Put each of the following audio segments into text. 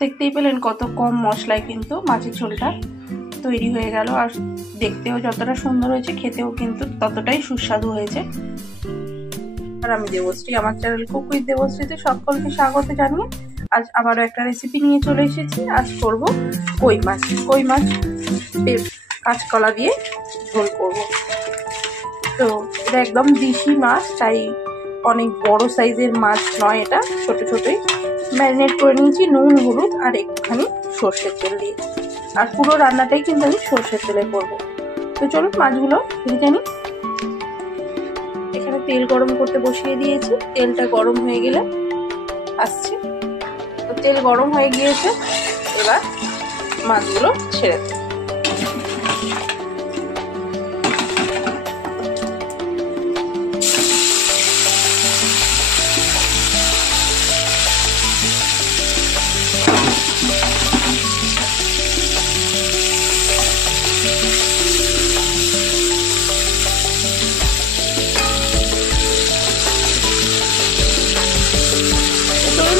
দেখতেই পেলেন কত কম মশলায় কিন্তু মাছের ঝোলটা তৈরি হয়ে গেল। আর দেখতেও যতটা সুন্দর হয়েছে, খেতেও কিন্তু ততটাই সুস্বাদু হয়েছে। আর আমি দেবশ্রী, আমার চ্যানেল কুক উইথ দেবশ্রীতে সকলকে স্বাগত জানিয়ে আজ আবারও একটা রেসিপি নিয়ে চলে এসেছি। আজ করব কই মাছ। কই মাছ কাঁচকলা দিয়ে ঝোল করব। তো এটা একদম দেশি মাছ, তাই অনেক বড় সাইজের মাছ নয়, এটা ছোট ছোটই। ম্যারিনেট করে নিয়েছি নুন, হলুদ আর একটুখানি সর্ষের তেল দিয়ে। আর পুরো রান্নাটাই কিন্তু আমি সর্ষের তেলে করব। তো চলুন মাছগুলো ভেজে নিই। এখানে তেল গরম করতে বসিয়ে দিয়েছি। তেলটা গরম হয়ে গেলে আসছে। তো তেল গরম হয়ে গিয়েছে, এবার মাছগুলো ছেড়ে দেব।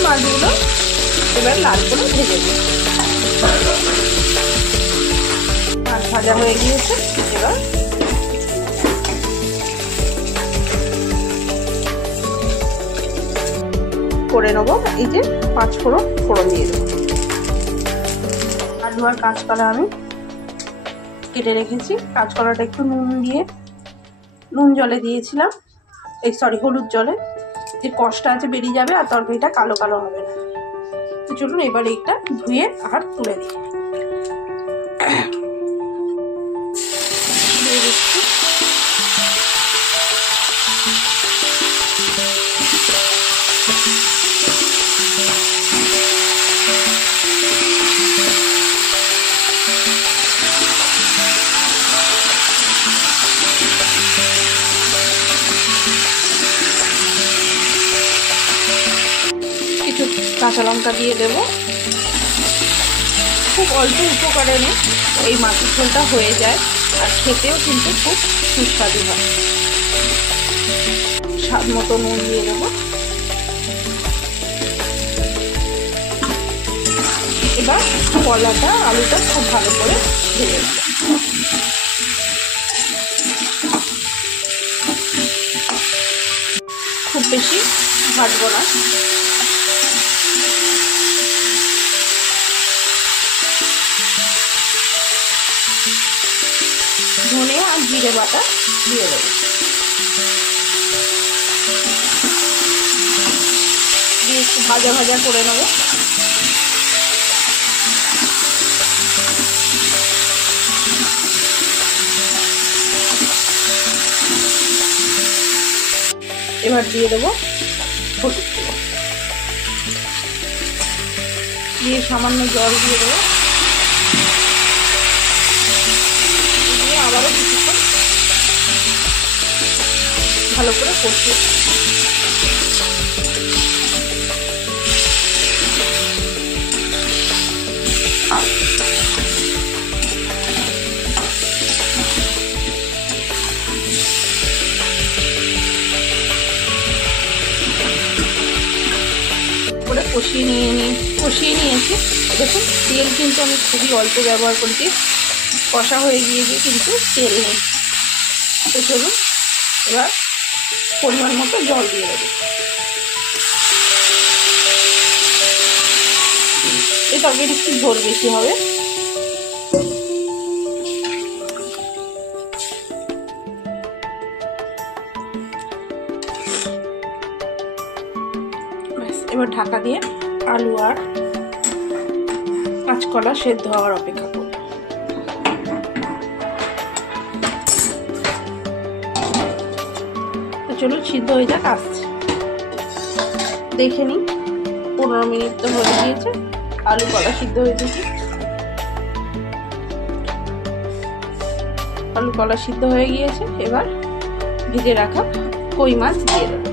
মাছগুলো এবার লাল করে ভেজে দিই। মাছ ভাজা হয়ে গিয়েছে, এবার করে নেবো। এই যে 5 ফোড়ন দিয়ে দেবো। আলু আর কাঁচকলা আমি কেটে রেখেছি। কাঁচকলাটা একটু নুন জলে দিয়েছিলাম, হলুদ জলে। যে কষটা আছে বেরিয়ে যাবে আর তরকারিটা কালো কালো হবে না। তো চলুন এবার এইটা ধুয়ে আর তুলে দিই। দিয়ে দিচ্ছি কিছু কাঁচা লঙ্কা দিয়ে দেবো। খুব অল্প উপকরণে এই মাছের ঝোলটা হয়ে যায়, আর খেতেও কিন্তু খুব সুস্বাদু হয়। স্বাদ মতো নুন দিয়ে দেবো। এবার আলুটা খুব ভালো করে ভেজে দেবো। খুব বেশি ভাজবো না। ধনে আর জিরে বাটা দিয়ে দেবো। দিয়ে একটু ভাজা ভাজা করে নেবো। এবার দিয়ে দেবো হলুদ গুঁড়ো, দিয়ে সামান্য জল দিয়ে দেবো। দিয়ে আবারও কিছুক্ষণ ভালো করে কষিয়ে কষিয়ে নিয়েছি। দেখুন তেল কিন্তু আমি খুবই অল্প ব্যবহার করেছি। কষা হয়ে গিয়েছে কিন্তু তেল নেই। তো চলুন এবার পরিমাণ মতো জল দিয়ে দেবো। এই তরকারিটা একটু ঝোল বেশি হবে। এবার ঢাকা দিয়ে আলু আর কাঁচকলা সেদ্ধ হওয়ার অপেক্ষা করব। তো চলুন সিদ্ধ হয়ে যাক, আসছে। দেখে নিই 15 মিনিট তো হয়ে গিয়েছে। আলু কলা সিদ্ধ হয়েছে কি? আলু কলা সিদ্ধ হয়ে গিয়েছে। এবার ভেজে রাখা কই মাছ দিয়ে দেবো।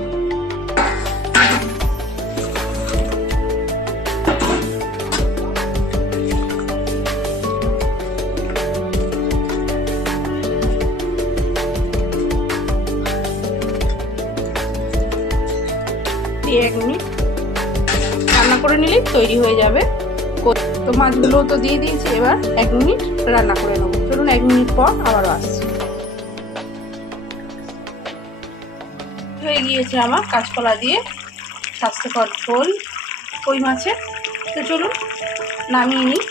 দিয়ে 1 মিনিট রান্না করে নিলেই তৈরি হয়ে যাবে তো মাছগুলো তো দিয়ে দিয়েছি, এবার 1 মিনিট রান্না করে নেবো। চলুন 1 মিনিট পর আবারও আসছি। হয়ে গিয়েছে আমার কাঁচকলা দিয়ে স্বাস্থ্যকর ঝোল কই মাছের। তো চলুন নামিয়ে নিই।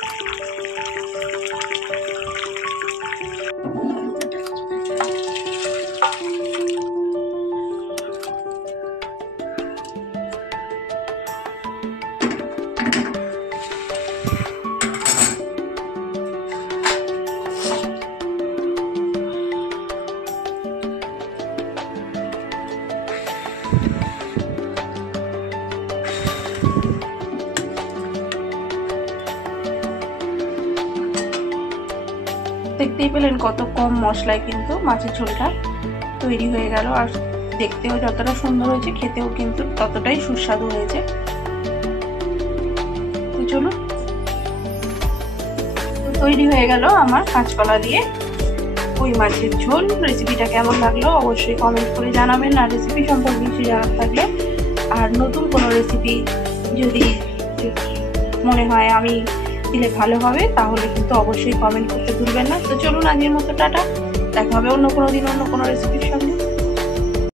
দেখতেই পেলেন কত কম মশলায় কিন্তু মাছের ঝোলটা তৈরি হয়ে গেল, আর দেখতেও যতটা সুন্দর হয়েছে খেতেও কিন্তু ততটাই সুস্বাদু হয়েছে। চলুন, তৈরি হয়ে গেল আমার কাঁচকলা দিয়ে কই মাছের ঝোল। রেসিপিটা কেমন লাগলো অবশ্যই কমেন্ট করে জানাবেন, আর রেসিপি সম্পর্কে কিছু জানার থাকলে আর নতুন কোনো রেসিপি যদি মনে হয় আমি দিলে ভালো হবে তাহলে কিন্তু অবশ্যই কমেন্ট করতে ভুলবেন না। তো চলুন আজকের মতো টাটা, দেখা হবে অন্য কোনো দিন অন্য কোনো রেসিপির সঙ্গে।